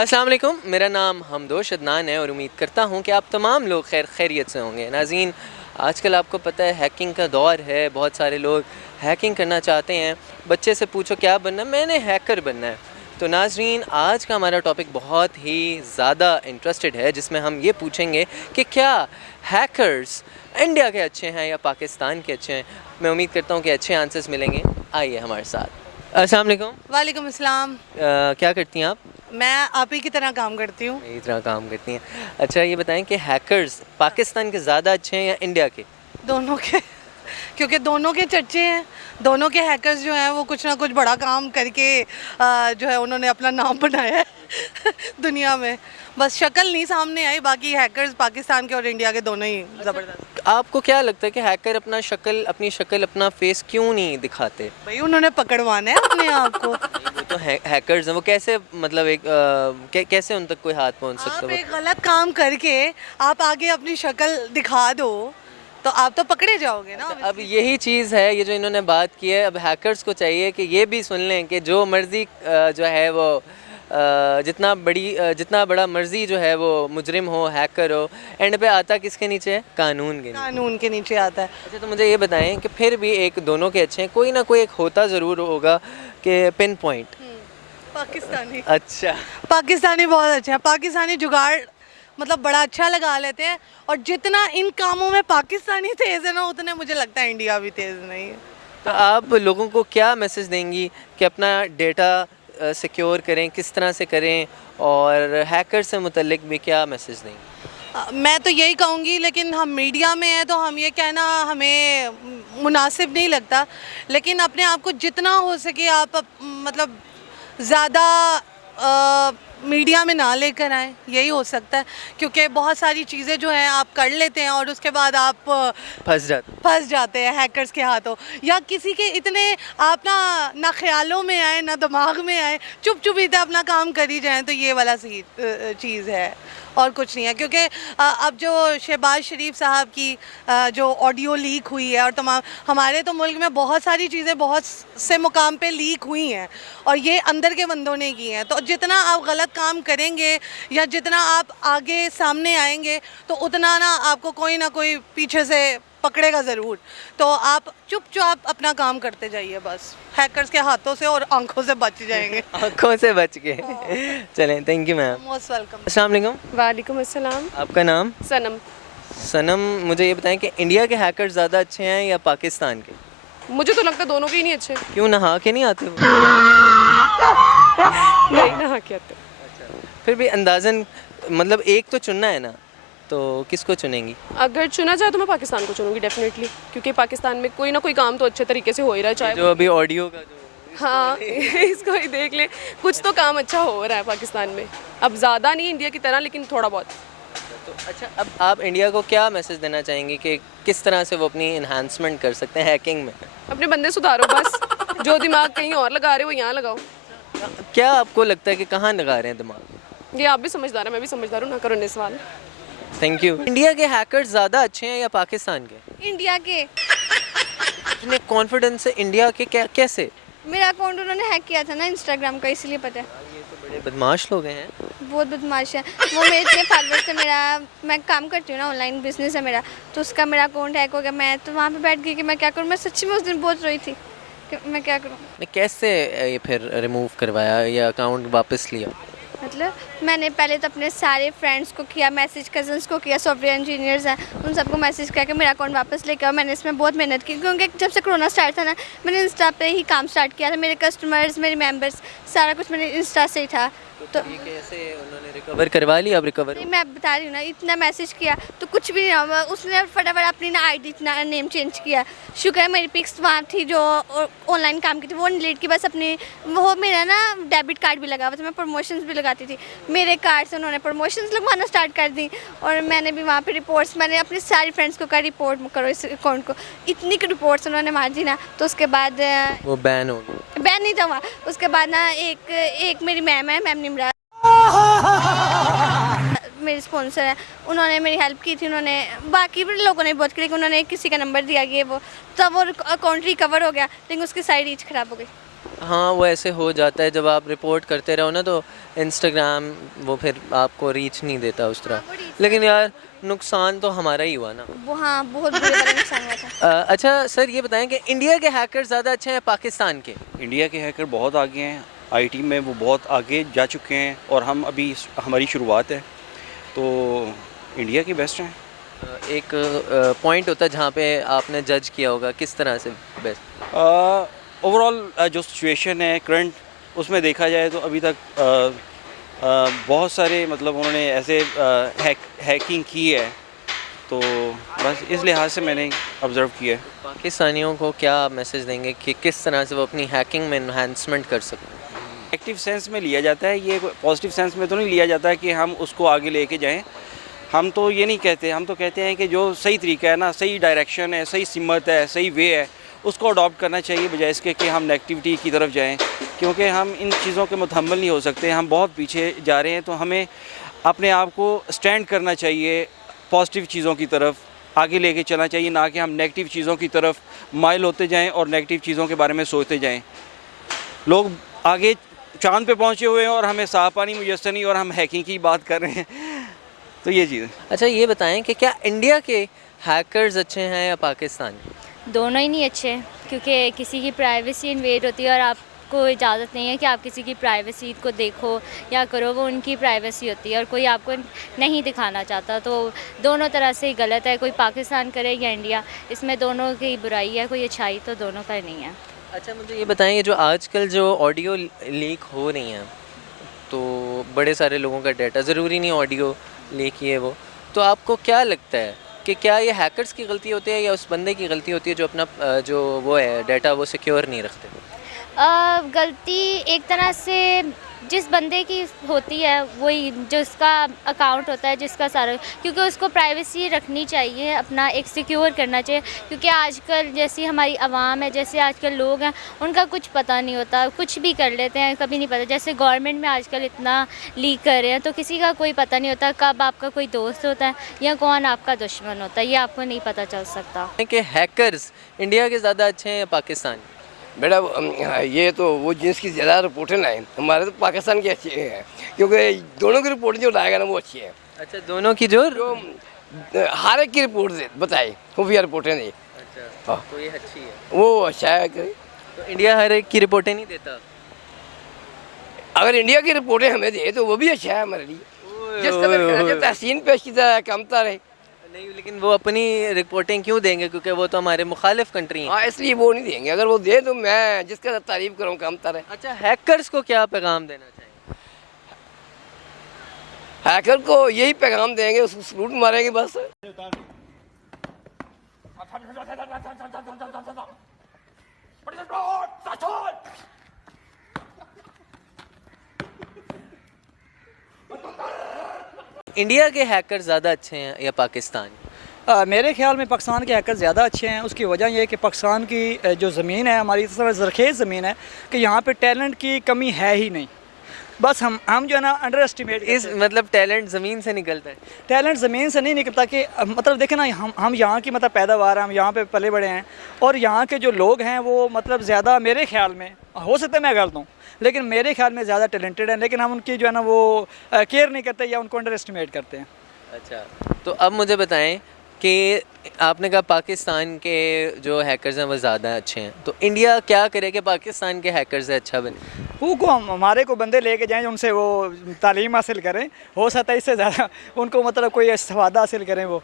अस्सलाम वालेकुम, मेरा नाम हमदोश अदनान है और उम्मीद करता हूँ कि आप तमाम लोग खैरियत से होंगे। नाज़रीन, आजकल आपको पता है हैकिंग का दौर है, बहुत सारे लोग हैकिंग करना चाहते हैं। बच्चे से पूछो क्या बनना है, मैंने हैकर बनना है। तो नाज़रीन, आज का हमारा टॉपिक बहुत ही ज़्यादा इंटरेस्टेड है, जिसमें हम ये पूछेंगे कि क्या हैकर्स इंडिया के अच्छे हैं या पाकिस्तान के अच्छे हैं। मैं उम्मीद करता हूँ कि अच्छे आंसर्स मिलेंगे। आइए हमारे साथ। अस्सलाम वालेकुम। वालेकुम अस्सलाम। क्या करती हैं आप? मैं आप ही की तरह काम करती हूँ। मेरी तरह काम करती हैं। अच्छा, ये बताएं कि हैकर्स पाकिस्तान के ज़्यादा अच्छे हैं या इंडिया के? दोनों के क्योंकि दोनों के चर्चे हैं। दोनों के हैकर्स जो हैं वो कुछ ना कुछ बड़ा काम करके जो है उन्होंने अपना नाम बनाया है दुनिया में। बस शक्ल नहीं सामने आई, बाकी हैकर्स पाकिस्तान के और इंडिया के दोनों ही ज़बरदस्त। आपको क्या लगता है कि हैकर अपनी शक्ल अपना फेस क्यों नहीं दिखाते? भाई उन्होंने पकड़वाना है अपने आप को। वो तो हैकर्स हैं, वो कैसे मतलब कैसे उन तक कोई हाथ पहुंच सकता आप है? एक गलत काम करके आप आगे अपनी शक्ल दिखा दो तो आप तो पकड़े जाओगे ना। अब यही चीज़ है, ये जो इन्होंने बात की है, अब हैकर्स को चाहिए कि ये भी सुन लें कि जो मर्ज़ी जो है वो जितना बड़ा मर्ज़ी जो है वो मुजरिम हो, हैकर हो, एंड पे आता किसके नीचे है? कानून के नीचे। कानून के नीचे आता है। अच्छा, तो मुझे ये बताएं कि फिर भी एक दोनों के अच्छे हैं, कोई ना कोई एक होता ज़रूर होगा कि पिन पॉइंट। पाकिस्तानी अच्छा, पाकिस्तानी बहुत अच्छे हैं। पाकिस्तानी जुगाड़ मतलब बड़ा अच्छा लगा लेते हैं, और जितना इन कामों में पाकिस्तानी तेज़ है ना, उतने मुझे लगता है इंडिया भी तेज़ नहीं है। तो आप लोगों को क्या मैसेज देंगी कि अपना डेटा सिक्योर करें, किस तरह से करें, और हैकर से मुतल्लिक भी क्या मैसेज देंगी? मैं तो यही कहूँगी, लेकिन हम मीडिया में हैं तो हम ये कहना हमें मुनासिब नहीं लगता, लेकिन अपने आप को जितना हो सके आप मतलब ज़्यादा मीडिया में ना लेकर आएँ, यही हो सकता है। क्योंकि बहुत सारी चीज़ें जो हैं आप कर लेते हैं और उसके बाद आप फंस जाते हैं हैकर्स के हाथों, या किसी के इतने आप ना ख्यालों में आए ना दिमाग में आए, चुप चुप इधर अपना काम कर ही जाएँ, तो ये वाला सही चीज़ है और कुछ नहीं है। क्योंकि अब जो शहबाज शरीफ साहब की जो ऑडियो लीक हुई है, और तमाम हमारे तो मुल्क में बहुत सारी चीज़ें बहुत से मुकाम पे लीक हुई हैं, और ये अंदर के बंदों ने की हैं। तो जितना आप गलत काम करेंगे या जितना आप आगे सामने आएंगे, तो उतना ना आपको कोई ना कोई पीछे से पकड़ेगा ज़रूर। तो आप चुपचाप अपना काम करते जाइए, बस हैकर्स के हाथों से और आंखों से बच जाएंगे। आंखों से बच के। चलें, thank you ma'am. Most welcome. अस्सलाम वालेकुम। वालेकुम अस्सलाम। आपका नाम? सनम। सनम, मुझे ये बताएं कि इंडिया के हैकर्स ज़्यादा अच्छे हैं या पाकिस्तान के? मुझे तो लगता है दोनों के ही नहीं अच्छे। क्यों, नहा के नहीं आते वो? नहीं नहा के आते। फिर भी अंदाज़न मतलब एक तो चुनना है ना, तो किसको चुनेंगी? अगर चुना जाए तो मैं पाकिस्तान को चुनूंगी डेफिनेटली, क्योंकि पाकिस्तान में कोई ना कोई काम तो अच्छे तरीके से हो ही रहा है, चाहे जो अभी ऑडियो का जो हाँ इसको ही देख ले, कुछ तो काम अच्छा हो रहा है पाकिस्तान में। अब ज़्यादा नहीं इंडिया की तरह, लेकिन थोड़ा बहुत। तो अच्छा, अब आप इंडिया को क्या मैसेज देना चाहेंगे कि किस तरह से वो अपनी इन्हांसमेंट कर सकते हैं हैकिंग में? अपने बंदे सुधारो बस, जो दिमाग कहीं और लगा रहे हो यहाँ लगाओ। क्या आपको लगता है कि कहाँ लगा रहे हैं दिमाग? ये आप भी समझदार है, मैं भी समझदार हूँ, ना करो सवाल। Thank you. इंडिया के हैकर्स ज़्यादा अच्छे हैं या पाकिस्तान के? इंडिया के। इतने कॉन्फिडेंस से इंडिया के कैसे? मेरा अकाउंट उन्होंने हैक किया था ना इंस्टाग्राम का, इसलिए पता है। ये तो बड़े बदमाश लोग हैं। बहुत बदमाश है वो। मेरे इतने फॉलोअर्स थे, मैं काम करती हूँ ना, ऑनलाइन बिजनेस है मेरा, तो उसका मेरा अकाउंट हैक हो गया। मैं तो वहाँ पे बैठ गई कि मैं क्या करूँ। मैं सच्ची में उस दिन बहुत रोई थी कि मैं क्या करूँ। कैसे ये फिर रिमूव करवाया या अकाउंट वापस लिया? मतलब मैंने पहले तो अपने सारे फ्रेंड्स को किया मैसेज, कज़न्स को किया, सॉफ्टवेयर इंजीनियर्स हैं, उन सबको मैसेज किया कि मेरा अकाउंट वापस लेकर आओ। मैंने इसमें बहुत मेहनत की, क्योंकि जब से कोरोना स्टार्ट था ना, मैंने इंस्टा पे ही काम स्टार्ट किया था। मेरे कस्टमर्स, मेरे मेंबर्स, सारा कुछ मैंने इंस्टा से ही था। तो ये कैसे उन्होंने रिकवर करवा लिया? अब रिकवर नहीं, मैं बता रही हूँ ना, इतना मैसेज किया तो कुछ भी नहीं हुआ। उसने फटाफट अपनी ना आईडी इतना नेम चेंज किया। शुक्र है मेरी पिक्स वहाँ थी जो ऑनलाइन काम की थी, वो डिलीट की। बस अपनी वो मेरा ना डेबिट कार्ड भी लगा हुआ था, मैं प्रमोशंस भी लगाती थी। मेरे कार्ड से उन्होंने प्रमोशंस लगवाना स्टार्ट कर दी, और मैंने भी वहाँ पे रिपोर्ट्स, मैंने अपने सारी फ्रेंड्स को कहा रिपोर्ट करो इस अकाउंट को। इतनी की रिपोर्ट्स उन्होंने मार दी ना, तो उसके बाद वो बैन हो गया। बैन नहीं था वहाँ। उसके बाद ना एक मेरी मैम है, मैम निमरा, मेरे स्पॉन्सर है, उन्होंने मेरी हेल्प की थी। उन्होंने बाकी भी लोगों ने बहुत की, उन्होंने किसी का नंबर दिया, ये वो, तब वो अकाउंट रिकवर हो गया, लेकिन उसकी सारी रीच ख़राब हो गई। हाँ, वो ऐसे हो जाता है जब आप रिपोर्ट करते रहो ना, तो इंस्टाग्राम वो फिर आपको रीच नहीं देता उस तरह। लेकिन यार नुकसान तो हमारा ही हुआ ना। वो हाँ बहुत बुरे वाला नुकसान हुआ था। अच्छा सर, ये बताएं कि इंडिया के हैकर ज़्यादा अच्छे हैं पाकिस्तान के? इंडिया के हैकर बहुत आगे हैं, आईटी में वो बहुत आगे जा चुके हैं और हम अभी हमारी शुरुआत है, तो इंडिया की बेस्ट हैं। एक पॉइंट होता है जहाँ पे आपने जज किया होगा, किस तरह से बेस्ट? ओवरऑल जो सिचुएशन है करंट, उसमें देखा जाए तो अभी तक बहुत सारे मतलब उन्होंने ऐसे हैकिंग की है, तो बस इस लिहाज से मैंने ऑब्ज़र्व किया है। पाकिस्तानियों को क्या मैसेज देंगे कि किस तरह से वो अपनी हैकिंग में इन्हांसमेंट कर सकें? एक्टिव सेंस में लिया जाता है, ये पॉजिटिव सेंस में तो नहीं लिया जाता है कि हम उसको आगे लेके जाएं। हम तो ये नहीं कहते, हम तो कहते हैं कि जो सही तरीका है ना, सही डायरेक्शन है, सही सिमत है, सही वे है, उसको अडॉप्ट करना चाहिए बजाय इसके कि हम नेगेटिविटी की तरफ जाएं, क्योंकि हम इन चीज़ों के मुतहम्मिल नहीं हो सकते। हम बहुत पीछे जा रहे हैं, तो हमें अपने आप को स्टैंड करना चाहिए, पॉजिटिव चीज़ों की तरफ आगे लेके चलना चाहिए, ना कि हम नेगेटिव चीज़ों की तरफ माइल होते जाएं और नेगेटिव चीज़ों के बारे में सोचते जाएं। लोग आगे चांद पे पहुंचे हुए हैं और हमें साफ पानी मुयस्सर नहीं, और हम हैकिंग की बात कर रहे हैं, तो ये चीज़ है। अच्छा ये बताएं कि क्या इंडिया के हैकर्स अच्छे हैं या पाकिस्तान? दोनों ही नहीं अच्छे, क्योंकि किसी की प्राइवेसी इन्वेड होती है और आपको इजाज़त नहीं है कि आप किसी की प्राइवेसी को देखो या करो, वो उनकी प्राइवेसी होती है और कोई आपको नहीं दिखाना चाहता। तो दोनों तरह से गलत है, कोई पाकिस्तान करे या इंडिया, इसमें दोनों की बुराई है, कोई अच्छाई तो दोनों का नहीं है। अच्छा मुझे ये बताएं, ये जो आजकल जो ऑडियो लीक हो रही हैं, तो बड़े सारे लोगों का डाटा, ज़रूरी नहीं ऑडियो लीक ही है वो, तो आपको क्या लगता है कि क्या ये हैकर्स की गलती होती है या उस बंदे की गलती होती है जो अपना जो वो है डाटा वो सिक्योर नहीं रखते? गलती एक तरह से जिस बंदे की होती है, वही जिसका अकाउंट होता है, जिसका सारा, क्योंकि उसको प्राइवेसी रखनी चाहिए, अपना एक सिक्योर करना चाहिए, क्योंकि आजकल जैसी हमारी आवाम है, जैसे आजकल लोग हैं, उनका कुछ पता नहीं होता, कुछ भी कर लेते हैं, कभी नहीं पता। जैसे गवर्नमेंट में आजकल इतना लीक कर रहे हैं, तो किसी का कोई पता नहीं होता कब आपका कोई दोस्त होता है या कौन आपका दुश्मन होता है, ये आपको नहीं पता चल सकता। कि हैकर्स इंडिया के ज़्यादा अच्छे हैं या पाकिस्तान के? बेटा ये तो वो जिसकी ज़्यादा रिपोर्टें लाए, हमारे तो पाकिस्तान की अच्छी है, क्योंकि दोनों की रिपोर्ट जो लाएगा ना वो अच्छी है। अच्छा दोनों की जो हर एक की रिपोर्ट दे बताए, खुफिया रिपोर्टें दी। अच्छा तो ये अच्छी है, वो अच्छा है। तो इंडिया हर एक की रिपोर्टें नहीं देता? अगर इंडिया की रिपोर्टें हमें दे तो वो भी अच्छा है हमारे लिए। जिस तरह तहसीन पेश की तरह कमता रहे। नहीं, लेकिन वो अपनी रिपोर्टिंग क्यों देंगे, क्योंकि वो तो हमारे मुखालिफ कंट्री हैं। हाँ, इसलिए वो नहीं देंगे। अगर वो दे तो मैं जिसका तारीफ करूँ कमता रहे। अच्छा हैकर्स को क्या पैगाम देना चाहिए? हैकर को यही पैगाम देंगे, उसको सलूट मारेंगे बस। इंडिया के हैकर ज़्यादा अच्छे हैं या पाकिस्तान? मेरे ख्याल में पाकिस्तान के हैकर ज़्यादा अच्छे हैं। उसकी वजह यह है कि पाकिस्तान की जो ज़मीन है हमारी इस तरह ज़रख़ेज़ ज़मीन है कि यहाँ पे टैलेंट की कमी है ही नहीं। बस हम जो है ना अंडर एस्टिमेट इस मतलब टैलेंट ज़मीन से निकलता है? टैलेंट ज़मीन से नहीं निकलता कि मतलब देखें ना, हम यहाँ की मतलब पैदावार हम यहाँ पे पले बड़े हैं, और यहाँ के जो लोग हैं वो मतलब ज़्यादा, मेरे ख्याल में, हो सकता है मैं गलत हूँ, लेकिन मेरे ख्याल में ज़्यादा टैलेंटेड हैं, लेकिन हम उनकी जो है ना वो केयर नहीं करते या उनको अंडर एस्टिमेट करते हैं। अच्छा तो अब मुझे बताएं कि आपने कहा पाकिस्तान के जो हैकर्स हैं वो ज़्यादा अच्छे हैं, तो इंडिया क्या करे कि पाकिस्तान के हैकर्स से अच्छा बने? वो को हमारे को बंदे लेके जाएं उनसे वो तालीम हासिल करें, हो सकता है इससे ज़्यादा उनको मतलब कोई इस्तेफादा हासिल करें वो।